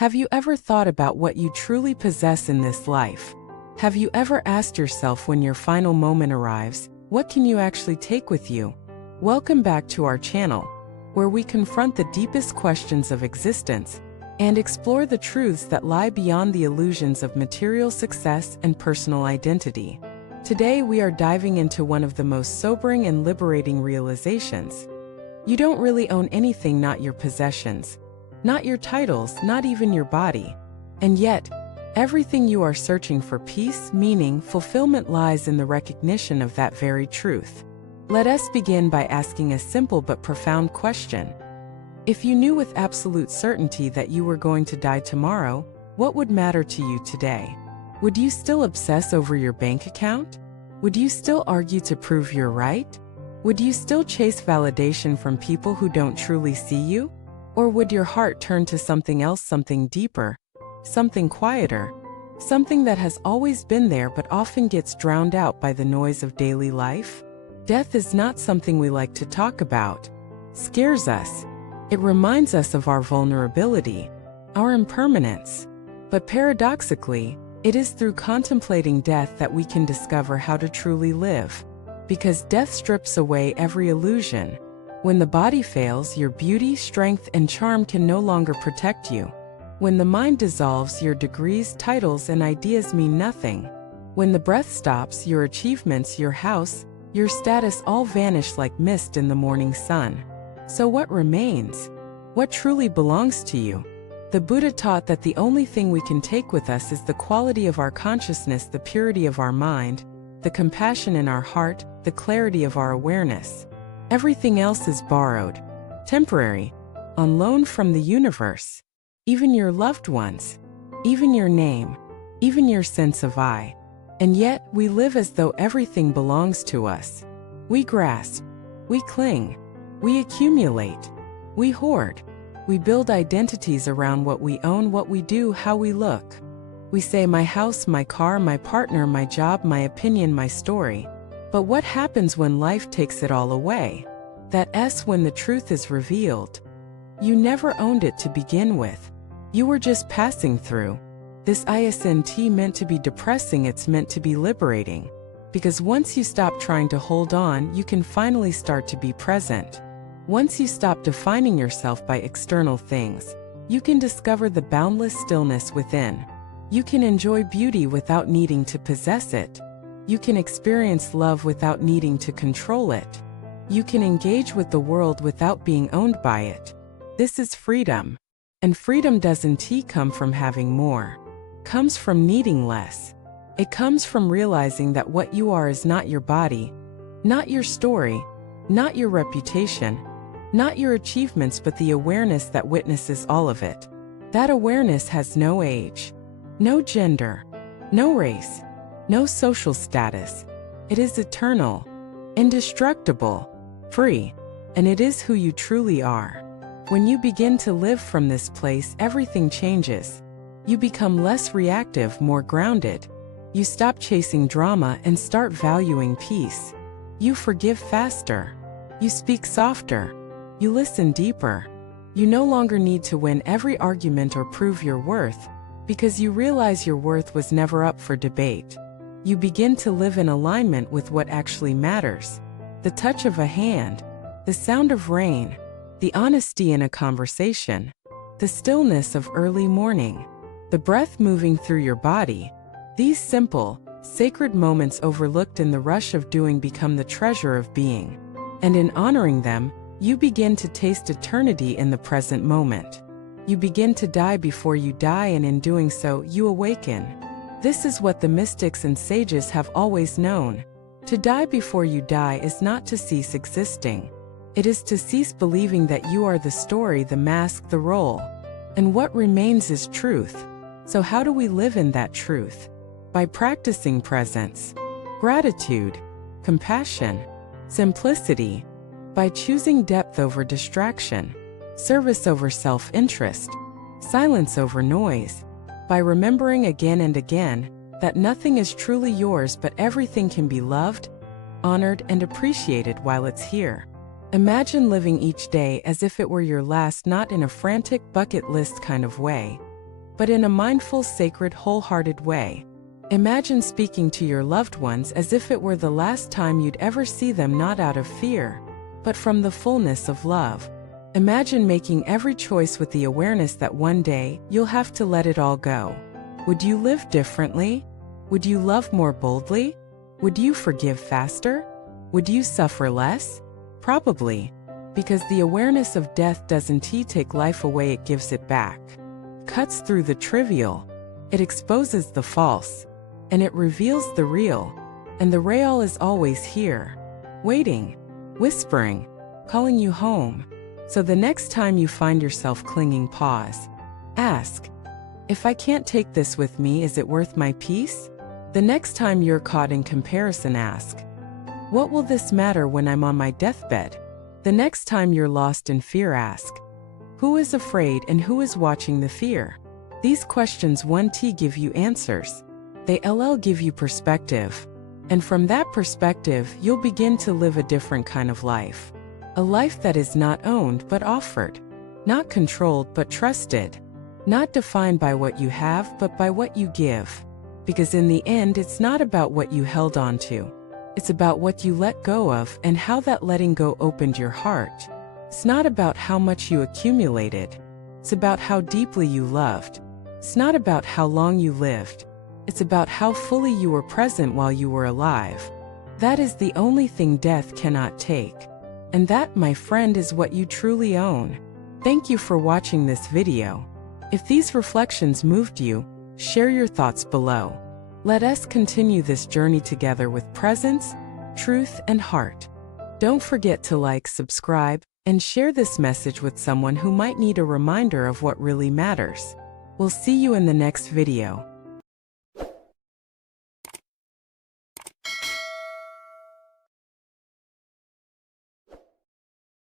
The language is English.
Have you ever thought about what you truly possess in this life? Have you ever asked yourself when your final moment arrives, what can you actually take with you? Welcome back to our channel, where we confront the deepest questions of existence and explore the truths that lie beyond the illusions of material success and personal identity. Today we are diving into one of the most sobering and liberating realizations. You don't really own anything, not your possessions, not your titles, not even your body. And yet, everything you are searching for, peace, meaning, fulfillment, lies in the recognition of that very truth. Let us begin by asking a simple but profound question. If you knew with absolute certainty that you were going to die tomorrow, what would matter to you today? Would you still obsess over your bank account? Would you still argue to prove you're right? Would you still chase validation from people who don't truly see you? Or would your heart turn to something else, something deeper, something quieter, something that has always been there but often gets drowned out by the noise of daily life? Death is not something we like to talk about. Scares us. It reminds us of our vulnerability, our impermanence. But paradoxically, it is through contemplating death that we can discover how to truly live. Because death strips away every illusion. When the body fails, your beauty, strength, and charm can no longer protect you. When the mind dissolves, your degrees, titles, and ideas mean nothing. When the breath stops, your achievements, your house, your status all vanish like mist in the morning sun. So what remains? What truly belongs to you? The Buddha taught that the only thing we can take with us is the quality of our consciousness, the purity of our mind, the compassion in our heart, the clarity of our awareness. Everything else is borrowed, temporary, on loan from the universe. Even your loved ones, even your name, even your sense of I. And yet, we live as though everything belongs to us. We grasp, we cling, we accumulate, we hoard. We build identities around what we own, what we do, how we look. We say my house, my car, my partner, my job, my opinion, my story. But what happens when life takes it all away? That S, when the truth is revealed. You never owned it to begin with. You were just passing through. This isn't meant to be depressing, it's meant to be liberating. Because once you stop trying to hold on, you can finally start to be present. Once you stop defining yourself by external things, you can discover the boundless stillness within. You can enjoy beauty without needing to possess it. You can experience love without needing to control it. You can engage with the world without being owned by it. This is freedom. And freedom doesn't come from having more. Comes from needing less. It comes from realizing that what you are is not your body, not your story, not your reputation, not your achievements, but the awareness that witnesses all of it. That awareness has no age, no gender, no race, no social status. It is eternal, indestructible, free, and it is who you truly are. When you begin to live from this place, everything changes. You become less reactive, more grounded. You stop chasing drama and start valuing peace. You forgive faster. You speak softer. You listen deeper. You no longer need to win every argument or prove your worth, because you realize your worth was never up for debate. You begin to live in alignment with what actually matters. The touch of a hand, the sound of rain, the honesty in a conversation, the stillness of early morning, the breath moving through your body. These simple, sacred moments overlooked in the rush of doing become the treasure of being. And in honoring them, you begin to taste eternity in the present moment. You begin to die before you die, and in doing so, you awaken. This is what the mystics and sages have always known. To die before you die is not to cease existing. It is to cease believing that you are the story, the mask, the role. And what remains is truth. So how do we live in that truth? By practicing presence, gratitude, compassion, simplicity. By choosing depth over distraction, service over self-interest, silence over noise. By remembering again and again that nothing is truly yours, but everything can be loved, honored, and appreciated while it's here. Imagine living each day as if it were your last, not in a frantic bucket list kind of way, but in a mindful, sacred, wholehearted way. Imagine speaking to your loved ones as if it were the last time you'd ever see them, not out of fear, but from the fullness of love. Imagine making every choice with the awareness that one day you'll have to let it all go. Would you live differently? Would you love more boldly? Would you forgive faster? Would you suffer less? Probably, because the awareness of death doesn't take life away, it gives it back. Cuts through the trivial, it exposes the false, and it reveals the real. And the real is always here, waiting, whispering, calling you home. So the next time you find yourself clinging, pause. Ask, if I can't take this with me, is it worth my peace? The next time you're caught in comparison, ask, what will this matter when I'm on my deathbed? The next time you're lost in fear, ask, who is afraid and who is watching the fear? These questions won't give you answers. They give you perspective. And from that perspective, you'll begin to live a different kind of life. A life that is not owned but offered. Not controlled but trusted. Not defined by what you have but by what you give. Because in the end, it's not about what you held on to. It's about what you let go of and how that letting go opened your heart. It's not about how much you accumulated. It's about how deeply you loved. It's not about how long you lived. It's about how fully you were present while you were alive. That is the only thing death cannot take. And that, my friend, is what you truly own. Thank you for watching this video. If these reflections moved you, share your thoughts below. Let us continue this journey together with presence, truth, and heart. Don't forget to like, subscribe, and share this message with someone who might need a reminder of what really matters. We'll see you in the next video.